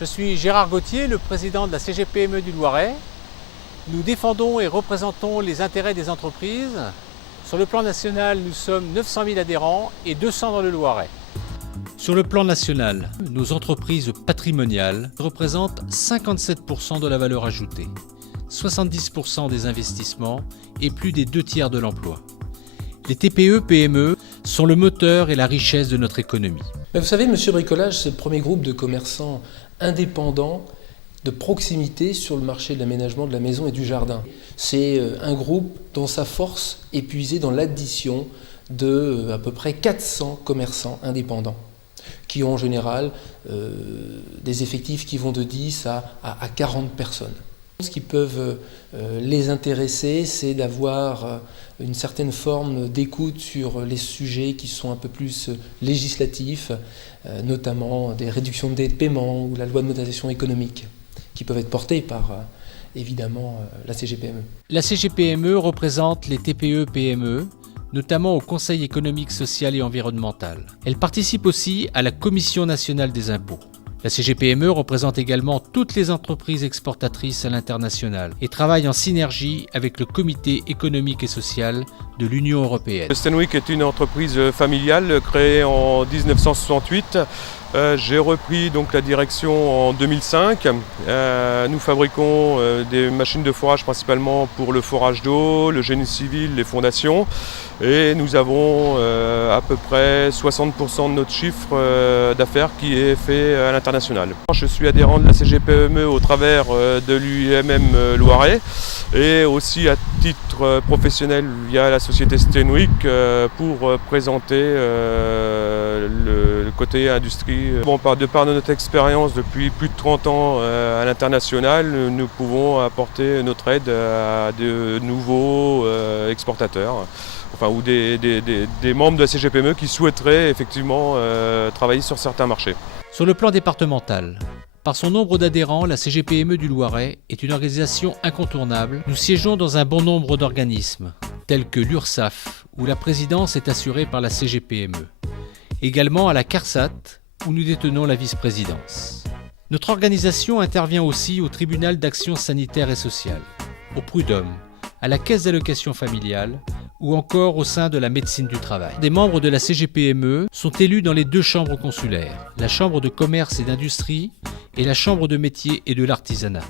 Je suis Gérard Gauthier, le président de la CGPME du Loiret. Nous défendons et représentons les intérêts des entreprises. Sur le plan national, nous sommes 900 000 adhérents et 200 dans le Loiret. Sur le plan national, nos entreprises patrimoniales représentent 57% de la valeur ajoutée, 70% des investissements et plus des 2/3 de l'emploi. Les TPE-PME sont le moteur et la richesse de notre économie. Mais vous savez, Monsieur Bricolage, c'est le premier groupe de commerçants indépendants de proximité sur le marché de l'aménagement de la maison et du jardin. C'est un groupe dont sa force est puisée dans l'addition de à peu près 400 commerçants indépendants qui ont en général des effectifs qui vont de 10 à 40 personnes. Ce qui peut les intéresser, c'est d'avoir une certaine forme d'écoute sur les sujets qui sont un peu plus législatifs, notamment des réductions de délais de paiement ou la loi de modernisation économique, qui peuvent être portées par, évidemment, la CGPME. La CGPME représente les TPE-PME, notamment au Conseil économique, social et environnemental. Elle participe aussi à la Commission nationale des impôts. La CGPME représente également toutes les entreprises exportatrices à l'international et travaille en synergie avec le Comité économique et social de l'Union européenne. Stenwick est une entreprise familiale créée en 1968. J'ai repris donc la direction en 2005. Nous fabriquons des machines de forage principalement pour le forage d'eau, le génie civil, les fondations. Et nous avons à peu près 60% de notre chiffre d'affaires qui est fait à l'international. Je suis adhérent de la CGPME au travers de l'UIMM Loiret et aussi à titre professionnel via la société Stenwick pour présenter le côté industrie. Bon, de par notre expérience depuis plus de 30 ans à l'international, nous pouvons apporter notre aide à de nouveaux exportateurs. Ou des membres de la CGPME qui souhaiteraient effectivement travailler sur certains marchés. Sur le plan départemental, par son nombre d'adhérents, la CGPME du Loiret est une organisation incontournable. Nous siégeons dans un bon nombre d'organismes, tels que l'URSSAF, où la présidence est assurée par la CGPME. Également à la CARSAT, où nous détenons la vice-présidence. Notre organisation intervient aussi au tribunal d'action sanitaire et sociale, au prud'homme, à la caisse d'allocation familiale, ou encore au sein de la médecine du travail. Des membres de la CGPME sont élus dans les 2 chambres consulaires, la chambre de commerce et d'industrie et la chambre de métier et de l'artisanat.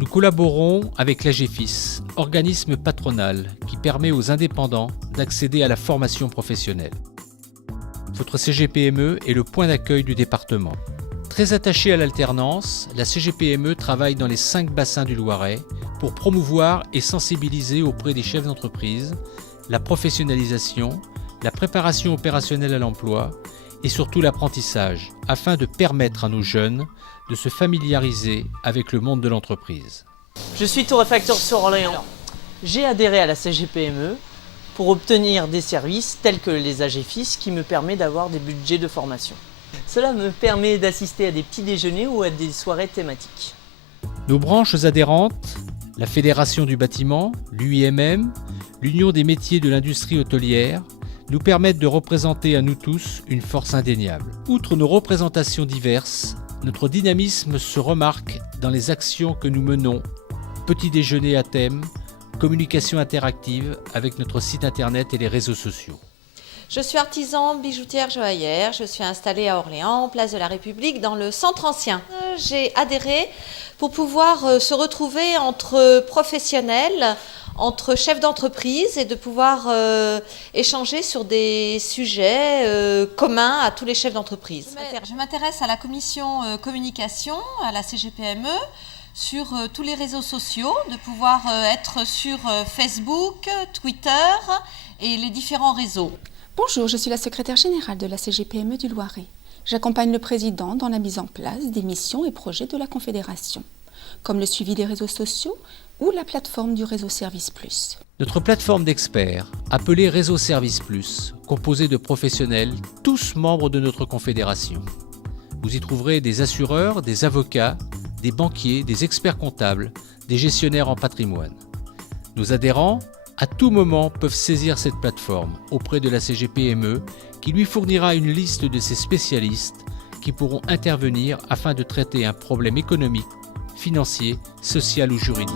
Nous collaborons avec l'AGEFIS, organisme patronal qui permet aux indépendants d'accéder à la formation professionnelle. Votre CGPME est le point d'accueil du département. Très attachée à l'alternance, la CGPME travaille dans les 5 bassins du Loiret pour promouvoir et sensibiliser auprès des chefs d'entreprise la professionnalisation, la préparation opérationnelle à l'emploi et surtout l'apprentissage, afin de permettre à nos jeunes de se familiariser avec le monde de l'entreprise. Je suis torréfacteur sur Orléans. J'ai adhéré à la CGPME pour obtenir des services tels que les AGEFIS qui me permettent d'avoir des budgets de formation. Cela me permet d'assister à des petits déjeuners ou à des soirées thématiques. Nos branches adhérentes, la Fédération du bâtiment, l'UIMM, l'Union des métiers de l'industrie hôtelière, nous permettent de représenter à nous tous une force indéniable. Outre nos représentations diverses, notre dynamisme se remarque dans les actions que nous menons, petits déjeuners à thème, communication interactive avec notre site internet et les réseaux sociaux. Je suis artisan bijoutière joaillère, je suis installée à Orléans, place de la République, dans le centre ancien. J'ai adhéré pour pouvoir se retrouver entre professionnels, entre chefs d'entreprise et de pouvoir échanger sur des sujets communs à tous les chefs d'entreprise. Je m'intéresse à la commission communication, à la CGPME, sur tous les réseaux sociaux, de pouvoir être sur Facebook, Twitter et les différents réseaux. Bonjour, je suis la secrétaire générale de la CGPME du Loiret. J'accompagne le président dans la mise en place des missions et projets de la Confédération, comme le suivi des réseaux sociaux ou la plateforme du Réseau Service Plus. Notre plateforme d'experts, appelée Réseau Service Plus, composée de professionnels, tous membres de notre confédération. Vous y trouverez des assureurs, des avocats, des banquiers, des experts comptables, des gestionnaires en patrimoine. Nos adhérents à tout moment peuvent saisir cette plateforme auprès de la CGPME qui lui fournira une liste de ses spécialistes qui pourront intervenir afin de traiter un problème économique, financier, social ou juridique.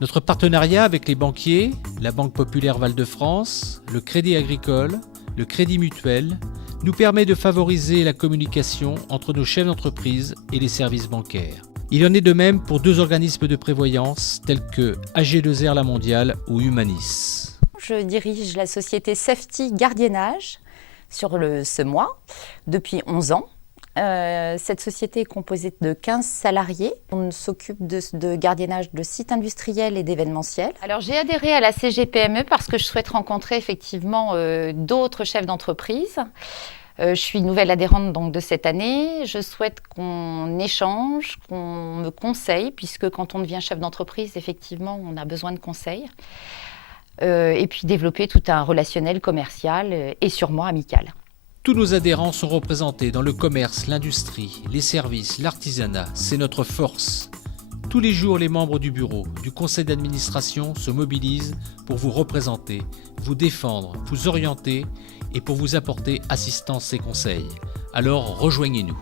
Notre partenariat avec les banquiers, la Banque Populaire Val-de-France, le Crédit Agricole, le Crédit Mutuel, nous permet de favoriser la communication entre nos chefs d'entreprise et les services bancaires. Il en est de même pour deux organismes de prévoyance tels que AG2R La Mondiale ou Humanis. Je dirige la société Safety Gardiennage sur le Semois depuis 11 ans. Cette société est composée de 15 salariés. On s'occupe de gardiennage de sites industriels et d'événementiels. Alors j'ai adhéré à la CGPME parce que je souhaite rencontrer effectivement d'autres chefs d'entreprise. Je suis nouvelle adhérente donc, de cette année. Je souhaite qu'on échange, qu'on me conseille, puisque quand on devient chef d'entreprise, effectivement, on a besoin de conseils. Et puis développer tout un relationnel commercial et sûrement amical. Tous nos adhérents sont représentés dans le commerce, l'industrie, les services, l'artisanat. C'est notre force. Tous les jours, les membres du bureau, du conseil d'administration se mobilisent pour vous représenter, vous défendre, vous orienter et pour vous apporter assistance et conseils. Alors rejoignez-nous.